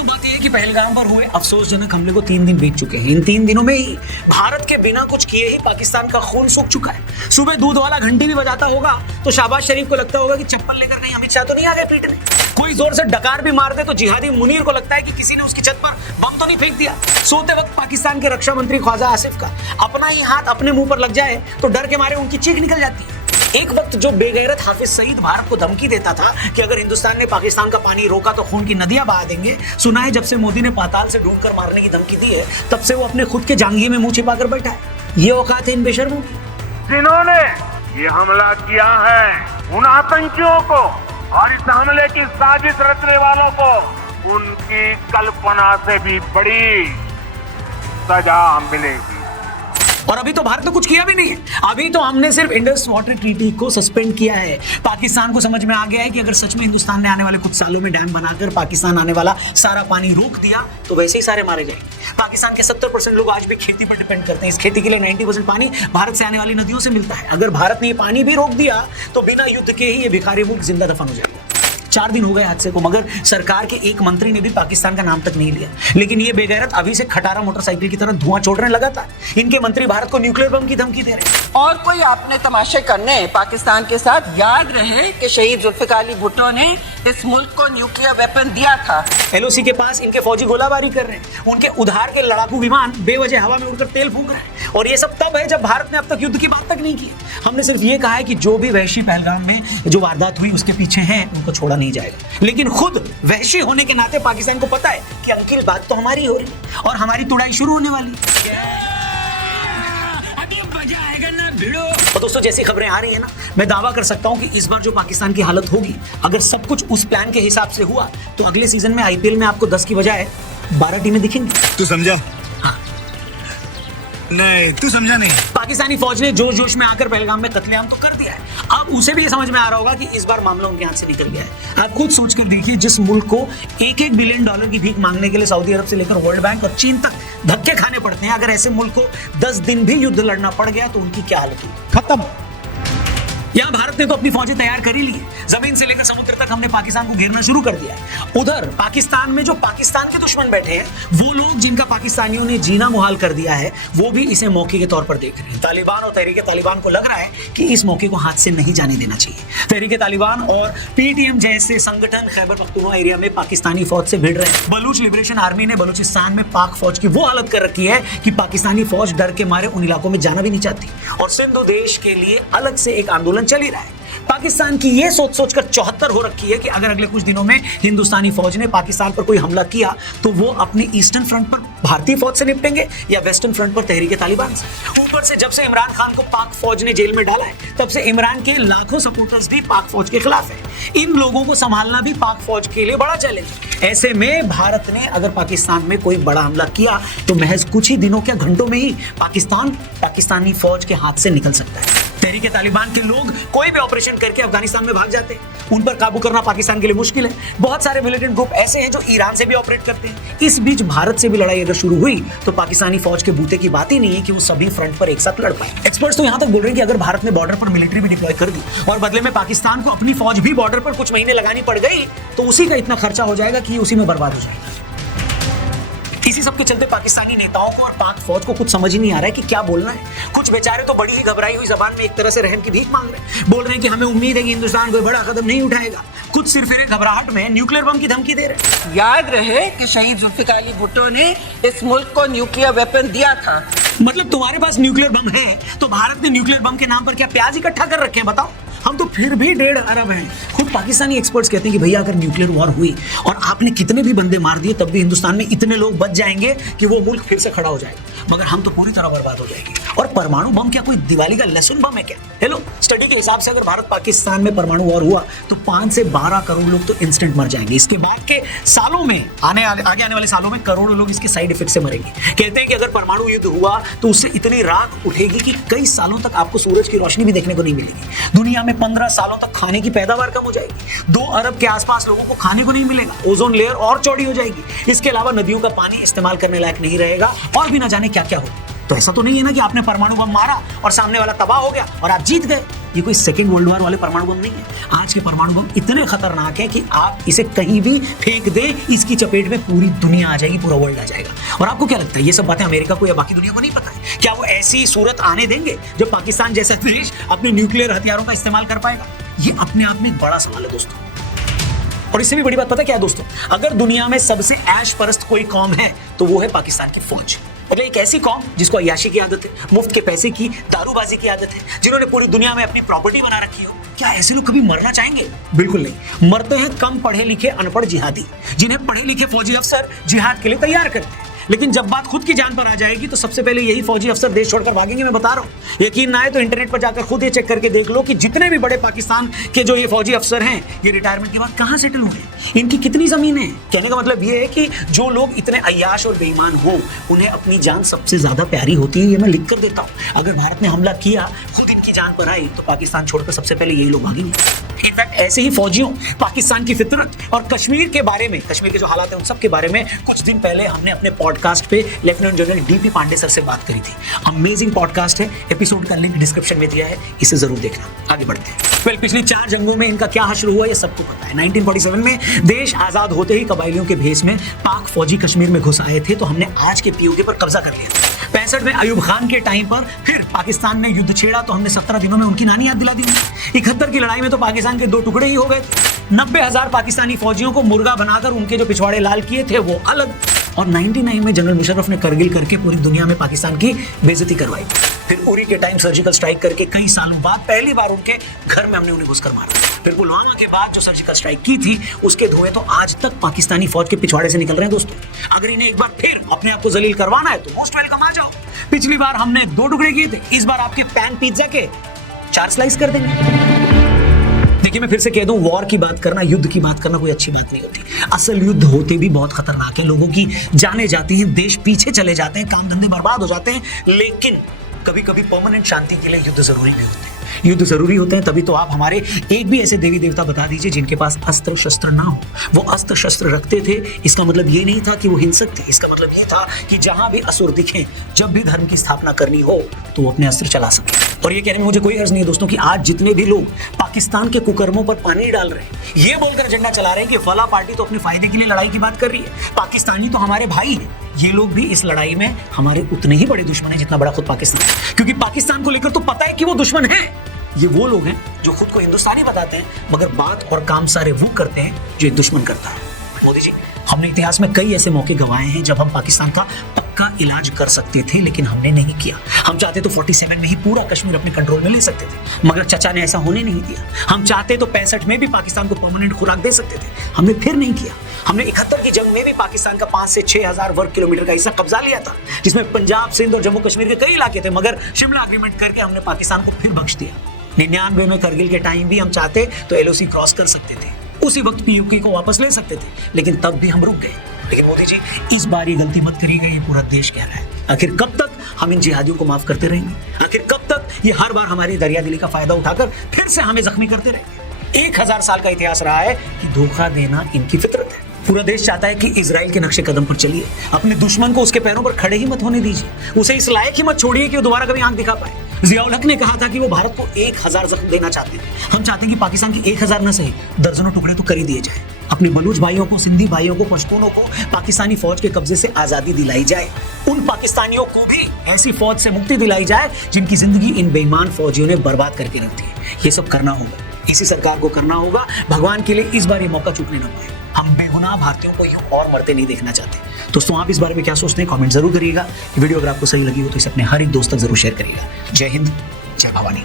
दोस्तों बात यह है कि पहलगाम पर हुए अफसोसजनक हमले को 3 दिन बीत चुके हैं। इन 3 दिनों में ही भारत के बिना कुछ किए ही पाकिस्तान का खून सूख चुका है। सुबह दूध वाला घंटी भी बजाता होगा तो शहबाज शरीफ को लगता होगा कि चप्पल लेकर कहीं अमित शाह तो नहीं आ गए पीटने। कोई जोर से डकार भी मार दे तो जिहादी मुनीर को लगता है कि किसी ने उसकी छत पर बम तो नहीं फेंक दिया। सोते वक्त पाकिस्तान के रक्षा मंत्री ख्वाजा आसिफ का अपना ही हाथ अपने मुंह पर लग जाए तो डर के मारे उनकी चीख निकल जाती है। एक वक्त जो बेगैरत हाफिज सईद भारत को धमकी देता था कि अगर हिंदुस्तान ने पाकिस्तान का पानी रोका तो खून की नदियां बहा देंगे, सुना है जब से मोदी ने पाताल से ढूंढकर मारने की धमकी दी है तब से वो अपने खुद के जांघिये में मुंह छिपाकर बैठा है। ये औकात है इन बेशर्मों की। जिन्होंने ये हमला किया है उन आतंकियों को और इस हमले की साजिश रचने वालों को उनकी कल्पना से भी बड़ी सजा मिलेगी। और अभी तो भारत ने कुछ किया भी नहीं है। अभी तो हमने सिर्फ इंडस वाटर ट्रीटी को सस्पेंड किया है। पाकिस्तान को समझ में आ गया है कि अगर सच में हिंदुस्तान ने आने वाले कुछ सालों में डैम बनाकर पाकिस्तान आने वाला सारा पानी रोक दिया तो वैसे ही सारे मारे जाएंगे। पाकिस्तान के 70% लोग आज भी खेती पर डिपेंड करते हैं। इस खेती के लिए 90% पानी भारत से आने वाली नदियों से मिलता है। अगर भारत ने ये पानी भी रोक दिया तो बिना युद्ध के ही ये भिखारी मुल्क जिंदा दफन हो जाएगा। 4 दिन हो गए हादसे को मगर सरकार के एक मंत्री ने भी पाकिस्तान का नाम तक नहीं लिया। लेकिन ये बेगैरत अभी से खटारा मोटरसाइकिल की तरह धुआं छोड़ रहे हैं लगातार। इनके मंत्री भारत को न्यूक्लियर बम की धमकी दे रहे हैं। और कोई आपने तमाशे करने पाकिस्तान के साथ। याद रहे कि शहीद जुल्फिकार अली भुट्टो ने इस मुल्क को न्यूक्लियर वेपन दिया था। LOC के पास इनके फौजी गोलाबारी कर रहे हैं। उनके उधार के लड़ाकू विमान बेवजह हवा में उड़कर तेल फूंक रहे हैं। और ये सब तब है जब भारत ने अब तक युद्ध की बात तक नहीं की। हमने सिर्फ ये कहा है कि जो भी वहशी पहलगाम में जो वारदात हुई उसके पीछे हैं उनको छोड़ा नहीं जाएगा। लेकिन खुद वहशी होने के नाते पाकिस्तान को पता है कि अंकिल बात तो हमारी हो रही है और हमारी तुड़ाई शुरू होने वाली है। तो दोस्तों जैसी खबरें आ रही है ना, मैं दावा कर सकता हूं कि इस बार जो पाकिस्तान की हालत होगी अगर सब कुछ उस प्लान के हिसाब से हुआ तो अगले सीजन में IPL में आपको 10 की बजाय 12 टीमें दिखेंगी। तू समझा? हाँ। नहीं, तू समझा नहीं। पाकिस्तानी फौज ने जोश जोश में आकर पहलगाम में कत्लेआम तो कर दिया है। अब उसे भी ये समझ में आ रहा होगा कि इस बार मामला उनके हाथ से निकल गया है। आप खुद सोच कर देखिए, जिस मुल्क को $1-1 बिलियन की भीख मांगने के लिए सऊदी अरब से लेकर वर्ल्ड बैंक और चीन तक धक्के खाने पड़ते हैं, अगर ऐसे मुल्क को 10 दिन भी युद्ध लड़ना पड़ गया तो उनकी क्या हालत होगी? खत्म। यहाँ भारत ने तो अपनी फौजें तैयार कर ही ली है। जमीन से लेकर समुद्र तक हमने पाकिस्तान को घेरना शुरू कर दिया है। उधर पाकिस्तान में जो पाकिस्तान के दुश्मन बैठे हैं वो लोग जिनका पाकिस्तानियों ने जीना मुहाल कर दिया है वो भी इसे मौके के तौर पर देख रहे हैं। तालिबान और तहरीके तालिबान को लग रहा है कि इस मौके को हाथ से नहीं जाने देना चाहिए। तहरीके तालिबान और PTM जैसे संगठन खैबर पख्तूनख्वा एरिया में पाकिस्तानी फौज से भिड़ रहे हैं। बलूच लिबरेशन आर्मी ने बलूचिस्तान में पाक फौज की वो हालत कर रखी है कि पाकिस्तानी फौज डर के मारे उन इलाकों में जाना भी नहीं चाहती और सिंधु देश के लिए अलग से एक आंदोलन चल ही रहा है। पाकिस्तान की ये सोच सोचकर 74 हो रखी है कि अगर अगले कुछ दिनों में हिंदुस्तानी फौज ने पाकिस्तान पर कोई हमला किया तो वो अपने ईस्टर्न फ्रंट पर भारतीय फौज से निपटेंगे या वेस्टर्न फ्रंट पर तहरीके तालिबान से। ऊपर से जब से इमरान खान को पाक फौज ने जेल में डाला है तब से इमरान के लाखों सपोर्टर्स भी पाक फौज के खिलाफ है। इन लोगों को संभालना भी पाक फौज के लिए बड़ा चैलेंज है। ऐसे में भारत ने अगर पाकिस्तान में कोई बड़ा हमला किया तो महज कुछ ही दिनों के घंटों में ही पाकिस्तानी फौज के हाथ से निकल सकता है। तहरीके तालिबान के लोग कोई भी ऑपरेशन करके अफगानिस्तान में भाग जाते हैं। उन पर काबू करना पाकिस्तान के लिए मुश्किल है। बहुत सारे मिलिटेंट ग्रुप ऐसे हैं जो ईरान से भी ऑपरेट करते हैं। इस बीच भारत से भी लड़ाई अगर शुरू हुई तो पाकिस्तानी फौज के बूते की बात ही नहीं है कि वो सभी फ्रंट पर एक साथ लड़ पाए। एक्सपर्ट्स तो यहां तक बोल रहे हैं कि अगर भारत ने बॉर्डर पर मिलिट्री भी डिप्लॉय कर दी और बदले में पाकिस्तान को अपनी फौज भी बॉर्डर पर कुछ महीने लगानी पड़ गई तो उसी का इतना खर्चा हो जाएगा कि उसी में बर्बाद हो जाएगा। इसी सब के चलते पाकिस्तानी नेताओं को और पाक फौज को कुछ समझ ही नहीं आ रहा है कि क्या बोलना है। कुछ बेचारे तो बड़ी ही घबराई हुई जबान में एक तरह से रहम की भीख मांग रहे हैं। बोल रहे हैं कि हमें उम्मीद है कि हिंदुस्तान कोई बड़ा कदम नहीं उठाएगा। कुछ सिर्फ घबराहट में न्यूक्लियर बम की धमकी दे रहे हैं। याद रहे कि शहीद जुल्फिकार अली भुट्टो ने इस मुल्क को न्यूक्लियर वेपन दिया था। मतलब तुम्हारे पास न्यूक्लियर बम है तो भारत ने न्यूक्लियर बम के नाम पर क्या प्याज इकट्ठा कर रखे हैं? बताओ। हम तो फिर भी 1.5 अरब हैं। खुद पाकिस्तानी एक्सपर्ट्स कहते हैं कि भैया अगर न्यूक्लियर वॉर हुई और आपने कितने भी बंदे मार दिए तब भी हिंदुस्तान में इतने लोग बच जाएंगे कि वो मुल्क फिर से खड़ा हो जाएगा, मगर हम तो पूरी तरह बर्बाद हो जाएंगे। और परमाणु बम क्या कोई दिवाली का लहसुन बम है क्या? हेलो, स्टडी के हिसाब से अगर भारत पाकिस्तान में परमाणु वॉर हुआ तो 5 से 12 करोड़ लोग तो इंस्टेंट मर जाएंगे। इसके बाद के सालों में आगे आने वाले सालों में करोड़ों लोग इसके साइड इफेक्ट से मरेंगे। कहते हैं कि अगर परमाणु युद्ध हुआ तो उससे इतनी राख उठेगी कि कई सालों तक आपको सूरज की रोशनी भी देखने को नहीं मिलेगी। दुनिया में 15 सालों तक खाने की पैदावार कम हो जाएगी। 2 अरब के आसपास लोगों को खाने को नहीं मिलेगा। ओजोन लेयर और चौड़ी हो जाएगी। इसके अलावा नदियों का पानी इस्तेमाल करने लायक नहीं रहेगा और भी ना जाने क्या क्या होगा। तो ऐसा तो नहीं है ना कि आपने परमाणु बम मारा और सामने वाला तबाह हो गया और आप जीत गए। ये कोई सेकेंड वर्ल्ड वॉर वाले परमाणु बम नहीं है। आज के परमाणु बम इतने खतरनाक हैं कि आप इसे कहीं भी फेंक दें, इसकी चपेट में पूरी दुनिया आ जाएगी, पूरा वर्ल्ड आ जाएगा। और आपको क्या लगता है ये सब बातें अमेरिका को या बाकी दुनिया को नहीं पता है? क्या वो ऐसी सूरत आने देंगे जब पाकिस्तान जैसा देश अपने न्यूक्लियर हथियारों का इस्तेमाल कर पाएगा? ये अपने आप में एक बड़ा सवाल है दोस्तों। और इससे भी बड़ी बात पता क्या है दोस्तों, अगर दुनिया में सबसे ऐश परस्त कोई कौम है तो वो है पाकिस्तान की फौज। मतलब एक ऐसी कौम जिसको अय्याशी की आदत है, मुफ्त के पैसे की, दारूबाजी की आदत है, जिन्होंने पूरी दुनिया में अपनी प्रॉपर्टी बना रखी हो। क्या ऐसे लोग कभी मरना चाहेंगे? बिल्कुल नहीं। मरते हैं कम पढ़े लिखे अनपढ़ जिहादी, जिन्हें पढ़े लिखे फौजी अफसर जिहाद के लिए तैयार करते हैं। लेकिन जब बात खुद की जान पर आ जाएगी तो सबसे पहले यही फौजी अफसर देश छोड़कर भागेंगे, मैं बता रहा हूं। यकीन ना आए तो इंटरनेट पर जाकर खुद ये चेक करके देख लो कि जितने भी बड़े पाकिस्तान के जो ये फौजी अफसर हैं, ये रिटायरमेंट के बाद कहां सेटल हुए, इनकी कितनी जमीनें हैं। कहने का मतलब ये है कि जो लोग इतने अय्याश और बेईमान हो, उन्हें अपनी जान सबसे ज्यादा प्यारी होती है। ये मैं लिख कर देता हूं। अगर भारत ने हमला किया, खुद इनकी जान पर आई, तो पाकिस्तान छोड़कर सबसे पहले यही लोग भागेंगे। इनफैक्ट ऐसे ही फौजियों, पाकिस्तान की फितरत और कश्मीर के बारे में, कश्मीर के जो हालात है उन सब के बारे में कुछ दिन पहले हमने अपने पॉडकास्ट पे lieutenant general DP Pandey sir से बात करी थी। अमेजिंग पॉडकास्ट है, एपिसोड का लिंक डिस्क्रिप्शन में दिया है, इसे जरूर देखना। आगे बढ़ते हैं। पिछली 4 जंगों में इनका क्या हश्र हुआ ये सबको पता है। 1947 में देश आजाद होते ही कबायलियों के भेष में पाक फौजी कश्मीर में घुस आए थे, तो हमने आज के पीओके पर कब्जा कर लिया। 65 में अयूब खान के टाइम पर फिर पाकिस्तान ने युद्ध छेड़ा तो हमने 17 दिनों में उनकी नानी याद दिला दी। 71 की लड़ाई में तो पाकिस्तान के 2 टुकड़े ही हो गए थे। 90,000 पाकिस्तानी फौजियों को मुर्गा बनाकर उनके जो पिछवाड़े लाल किए थे वो अलग। और 99 में जनरल मुशर्रफ ने करगिल करके पूरी दुनिया में पाकिस्तान की बेइज्जती करवाई। फिर उरी के टाइम सर्जिकल स्ट्राइक करके कई सालों बाद पहली बार उनके घर में हमने उन्हें घुसकर मारा। फिर पुलवामा के बाद जो सर्जिकल स्ट्राइक की थी उसके धुएं तो आज तक पाकिस्तानी फौज के पिछवाड़े से निकल रहे हैं दोस्तों। अगर इन्हें एक बार फिर अपने आप को जलील करवाना है तो मोस्ट वेलकम, आ जाओ। पिछली बार हमने 2 टुकड़े किए थे, इस बार आपके पैन पिज्जा के 4 स्लाइस कर देंगे। देखिए मैं फिर से कह दूं, वॉर की बात करना, युद्ध की बात करना कोई अच्छी बात नहीं होती। असल युद्ध होते भी बहुत खतरनाक है, लोगों की जानें जाती हैं, देश पीछे चले जाते हैं, काम धंधे बर्बाद हो जाते हैं। लेकिन कभी कभी परमानेंट शांति के लिए युद्ध जरूरी भी होते हैं। युद्ध जरूरी होते हैं तभी तो आप हमारे एक भी ऐसे देवी देवता बता दीजिए जिनके पास अस्त्र शस्त्र ना हो। वो अस्त्र शस्त्र रखते थे, इसका मतलब ये नहीं था कि वो हिंसक थे। इसका मतलब ये था कि जहां भी असुर दिखें, जब भी धर्म की स्थापना करनी हो तो वो अपने अस्त्र चला सके। और ये कहने में मुझे कोई अर्ज नहीं है दोस्तों कि आज जितने भी लोग पाकिस्तान के कुकर्मों पर पानी डाल रहे हैं, ये बोलकर एजेंडा चला रहे हैं कि फला पार्टी तो अपने फायदे के लिए लड़ाई की बात कर रही है, पाकिस्तानी तो हमारे भाई हैं, ये लोग भी इस लड़ाई में हमारे उतने ही बड़े दुश्मन हैं जितना बड़ा खुद पाकिस्तान है। क्योंकि पाकिस्तान को लेकर तो पता है कि वो दुश्मन है। ये वो लोग हैं जो खुद को हिंदुस्तानी बताते हैं मगर बात और काम सारे वो करते हैं जो एक दुश्मन करता है। मोदी जी, हमने इतिहास में कई ऐसे मौके गंवाए हैं जब हम पाकिस्तान का पक्का इलाज कर सकते थे, लेकिन हमने नहीं किया। हम चाहते तो 47 में ही पूरा कश्मीर अपने कंट्रोल में ले सकते थे, मगर चचा ने ऐसा होने नहीं दिया। हम चाहते तो 65 में भी पाकिस्तान को परमानेंट खुराक दे सकते थे, हमने फिर नहीं किया। हमने 71 की जंग में भी पाकिस्तान का 5 से 6,000 वर्ग किलोमीटर का हिस्सा कब्जा लिया था, जिसमें पंजाब, सिंध और जम्मू कश्मीर के कई इलाके थे, मगर शिमला एग्रीमेंट करके हमने पाकिस्तान को फिर बख्श दिया। 99 में करगिल के टाइम भी हम चाहते तो LOC क्रॉस कर सकते थे, उसी वक्त POK को वापस ले सकते थे, लेकिन तब भी हम रुक गए। लेकिन मोदी जी, इस बार ये गलती मत करिएगा, ये पूरा देश कह रहा है। आखिर कब तक हम इन जिहादियों को माफ करते रहेंगे? आखिर कब तक ये हर बार हमारी दरिया दिली का फायदा उठाकर फिर से हमें जख्मी करते रहेंगे? 1000 साल का इतिहास रहा है कि धोखा देना इनकी फितरत है। पूरा देश चाहता है कि इजराइल के नक्शे कदम पर चलिए, अपने दुश्मन को उसके पैरों पर खड़े ही मत होने दीजिए, उसे इस लायक ही मत छोड़िए कि वो दोबारा कभी आंख दिखा पाए। जियाउल हक ने कहा था कि वो भारत को 1000 जख्म देना चाहते हैं। हम चाहते हैं कि पाकिस्तान के 1000 न सही दर्जनों टुकड़े तो कर ही दिए जाए। अपने बलूच भाइयों को, सिंधी भाइयों को, पश्तूनों को पाकिस्तानी फौज के कब्जे से आजादी दिलाई जाए। उन पाकिस्तानियों को भी ऐसी फौज से मुक्ति दिलाई जाए जिनकी जिंदगी इन बेईमान फौजियों ने बर्बाद करके रख दी है। ये सब करना होगा, इसी सरकार को करना होगा। भगवान के लिए इस बार ये मौका चूकने न पाए। हम बेगुनाह भारतीयों को यूं और मरते नहीं देखना चाहते। दोस्तों, आप इस बारे में क्या सोचते हैं? कमेंट जरूर करिएगा। वीडियो अगर आपको सही लगी हो तो इसे अपने हर एक दोस्त तक जरूर शेयर करिएगा। जय हिंद, जय भवानी।